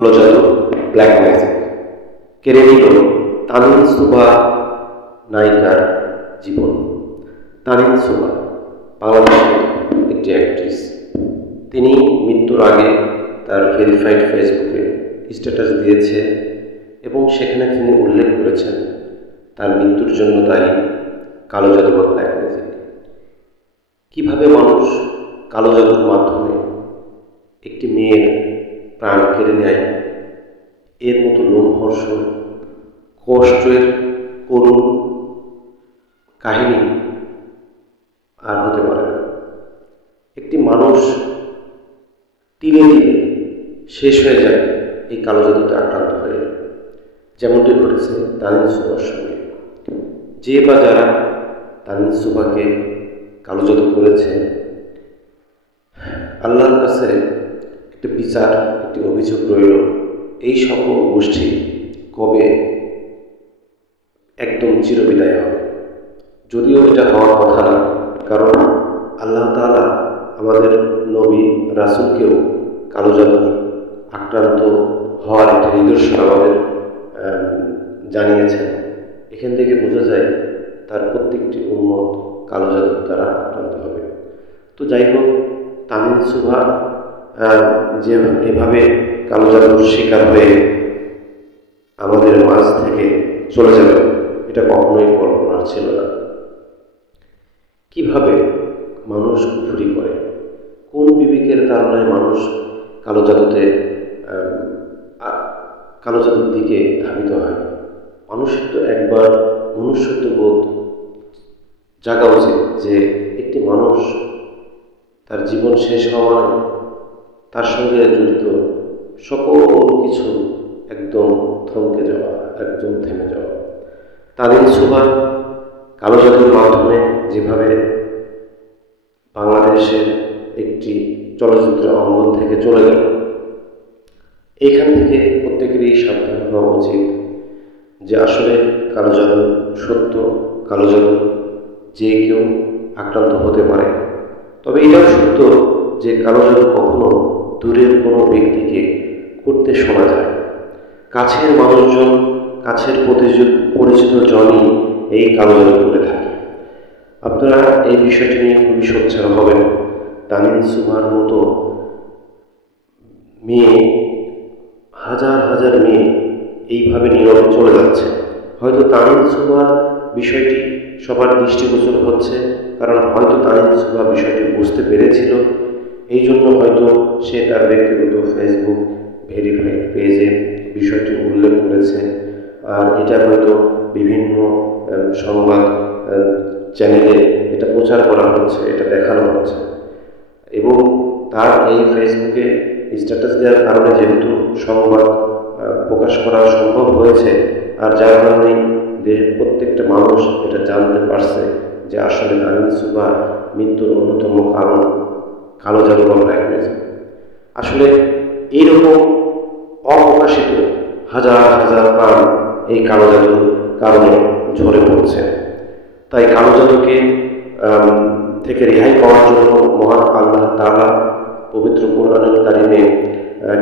প্রজাত black magic কেড়ে নিল তানিন সুবা, নায়িকার জীবন। তানিন সুবা, বাংলাদেশের একটি অ্যাক্ট্রেস তিনি মৃত্যুর আগে তার ভেরিফাইড ফেসবুকে স্ট্যাটাস দিয়েছে এবং সেখানে তিনি উল্লেখ করেছেন, তার মৃত্যুর জন্য তাই কালো জাদু বা ব্ল্যাক ম্যাজিক কীভাবে মানুষ কালো জাদুর মাধ্যমে একটি মেয়ের প্রাণ কেড়ে নেয়। এর মতো লোমহর্ষণ কষ্টের করুণ কাহিনী আর হতে পারে একটি মানুষ তিলে তিলে শেষ হয়ে যায় এই কালো জাদুতে আক্রান্ত হয়ে। যেমনটি ঘটেছে তানিন সুবার সঙ্গে। যে বা যারা তানিন সুবাকে কালো জাদু করেছে, আল্লাহর কাছে একটা বিচার, একটি অভিযোগ রইল। এই সকল গোষ্ঠী কবে একদম চিরবিদায় হবে? যদিও এটা হওয়ার কথা না, কারণ আল্লাহ তাআলা আমাদের নবী, রাসুলকেও কালো জাদুর আক্রান্ত হওয়ার একটা নিদর্শন আমাদের জানিয়েছেন। এখান থেকে বোঝা যায় তার প্রত্যেকটি উন্মত কালো জাদুর দ্বারা আক্রান্ত হবে। তো যাই হোক, তামিল সুভা যে এভাবে কালো জাদুর শিকার হয়ে আমাদের মাঝ থেকে চলে যাবে, এটা কখনোই কল্পনার ছিল না। কীভাবে মানুষ কুফুরি করে? কোন বিবেকের কারণে মানুষ কালো জাদুতে কালো জাদুর দিকে ধাবিত হয়? মানুষের তো একবার মনুষ্যত্ব বোধ জাগা উচিত যে একটি মানুষ তার জীবন শেষ হওয়া মানে তার সঙ্গে জড়িত সকল কিছু একদম থমকে যাওয়া, একদম থেমে যাওয়া। তাদের সুভা কালো জাদুর মাধ্যমে যেভাবে বাংলাদেশের একটি চলচ্চিত্র অঙ্গন থেকে চলে গেল এইখান থেকে প্রত্যেকেরই সাবধান হওয়া উচিত যে আসলে কালো জাদু সত্য কালো জাদু যে কেউ আক্রান্ত হতে পারে। তবে এটাও সত্য যে কালো জাদু কখনো দূরের কোনো ব্যক্তিকে করতে শোনা যায়। কাছের মানুষজন, কাছের পরিচিত- জনই এই জাদু করে থাকে। আপনারা এই বিষয়টি নিয়ে খুবই সোচ্চার হবেন। তামিল সুমার মতো মেয়ে, হাজার হাজার মেয়ে এইভাবে নীরবে চলে যাচ্ছে। হয়তো তামিল সুমার বিষয়টি সবার দৃষ্টিগোচর হচ্ছে, কারণ হয়তো তামিল সুমা বিষয়টি বুঝতে পেরেছিল। এই জন্য হয়তো সে তার ব্যক্তিগত ফেসবুক ভেরিফাইড পেজে বিষয়টি উল্লেখ করেছে। আর এটা হয়তো বিভিন্ন সংবাদ চ্যানেলে এটা প্রচার করা হচ্ছে, এটা দেখানো হচ্ছে। এবং তার এই ফেসবুকে স্ট্যাটাস দেওয়ার কারণে যেহেতু সংবাদ প্রকাশ করা সম্ভব হয়েছে, আর যার কারণে দেশের প্রত্যেকটা মানুষ এটা জানতে পারছে যে আসলে নারিন সুবা মৃত্যুর অন্যতম কারণ কালো জাদু বা ব্ল্যাক ম্যাজিক আসলে এইরকম অপ্রকাশিত হাজার হাজার প্রাণ এই কালো জাদুর কারণে ঝরে পড়ছে। তাই কালো জাদুকে থেকে রেহাই পাওয়ার জন্য মহান আল্লাহ তাআলা পবিত্র কোরআনুল কারিমে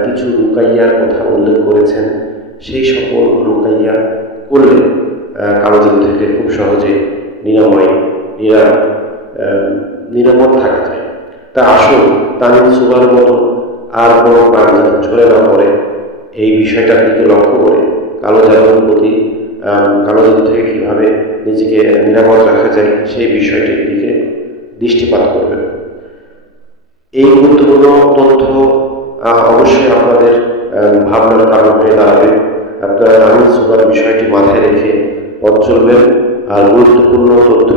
কিছু রুকাইয়ার কথা উল্লেখ করেছেন। সেই সকল রুকাইয়া করলে কালো জাদু থেকে খুব সহজে নিরাময়, নিরা নিরাপদ থাকা যায়। তা আসুন, তামিল সুবার মতো আর কোনো প্রাণ যেন ঝরে না পড়ে। এই বিষয়টার দিকে লক্ষ্য করে কালো জাদুর প্রতি কালো জাদু থেকে কীভাবে নিজেকে নিরাপদ রাখা যায় সেই বিষয়টির দিকে দৃষ্টিপাত করবেন। এই গুরুত্বপূর্ণ তথ্য অবশ্যই আপনাদের ভাবনার কারণ হয়ে দাঁড়াবে। আপনারা তামিল সুপার বিষয়টি মাথায় রেখে পথ চলবেন, আর গুরুত্বপূর্ণ তথ্য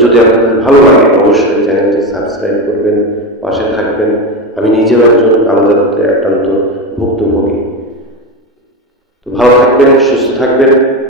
যদি আপনাদের ভালো লাগে, অবশ্যই চ্যানেলটি সাবস্ক্রাইব করবেন, পাশে থাকবেন। আমি নিজেও একজন কালো একান্ত ভুক্তভোগী। তো ভালো থাকবেন, সুস্থ থাকবেন।